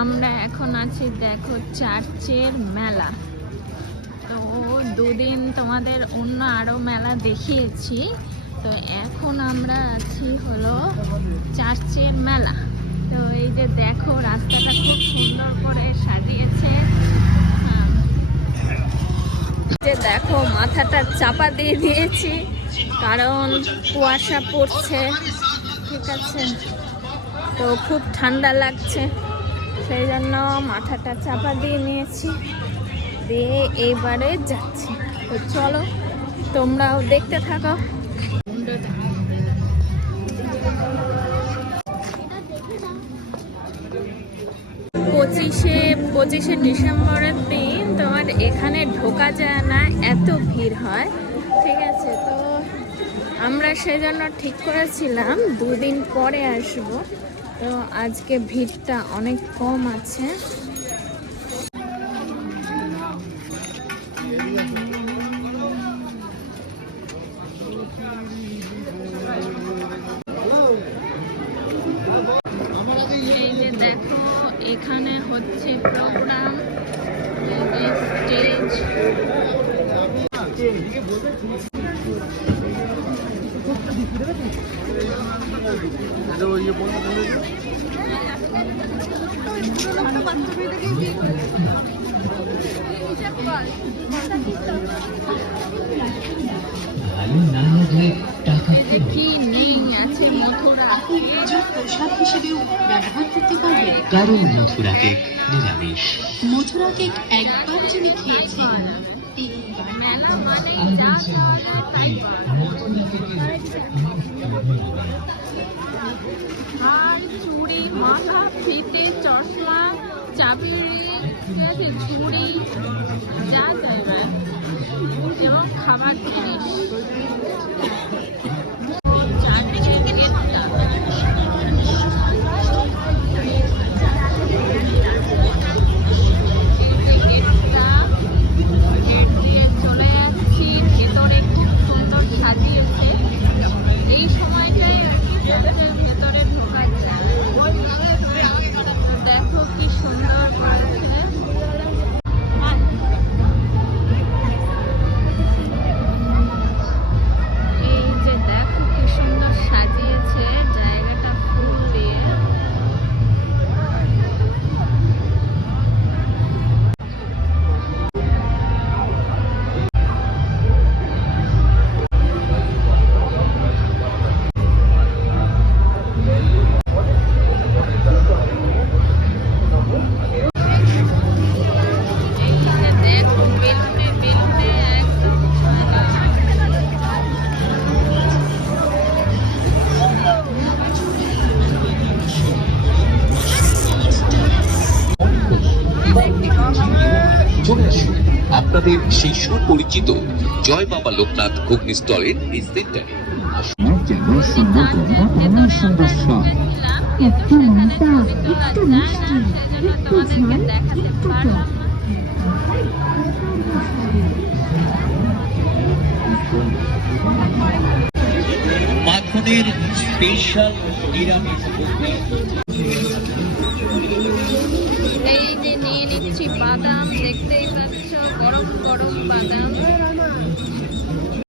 আমরা এখন আছি, দেখো, চার্চের মেলা। তো দুদিন তোমাদের অন্য আরও মেলা দেখিয়েছি। তো এখন আমরা আছি হলো চার্চের মেলা। তো এই যে দেখো, রাস্তাটা খুব সুন্দর করে সাজিয়েছে। হ্যাঁ। যে দেখো, মাথাটা চাপা দিয়ে দিয়েছি, কারণ কুয়াশা পড়ছে। ঠিক আছে। তো খুব ঠান্ডা লাগছে। সেই জন্য মাথাটা চাপা দিয়ে নিয়েছি। দিয়ে এইবারে যাচ্ছি। তো চলো, তোমরাও দেখতে থাকো। পঁচিশে পঁচিশে ডিসেম্বরের দিন তোমার এখানে ঢোকা যায় না, এত ভিড় হয়। ঠিক আছে, তো আমরা সেজন্য ঠিক করেছিলাম, দুদিন পরে আসব। তো আজকে ভিড়টা অনেক কম আছে। দেখো এখানে হচ্ছে প্রোগ্রাম স্টেজ কি নেই আছে মথুরা হিসেবেও ব্যবহার করতে পারবেন কারণ মথুরা কেক নিরামিষ। মথুরা কেক একবার যিনি খেয়েছেন তিনবার হার চুড়ি মাথা ফিতে চশমা চাবি ঠিক ঝুড়ি যা চাইবে এবং খাবার জিনিস। আপনাদের সেই সুপরিচিত জয় বাবা লোকনাথ অগ্নিস্থলের এই সেন্টারে যেন সুন্দর গন্ধ এই যে নিয়ে নিচ্ছি বাদাম দেখতেই পাচ্ছ গরম গরম বাদাম।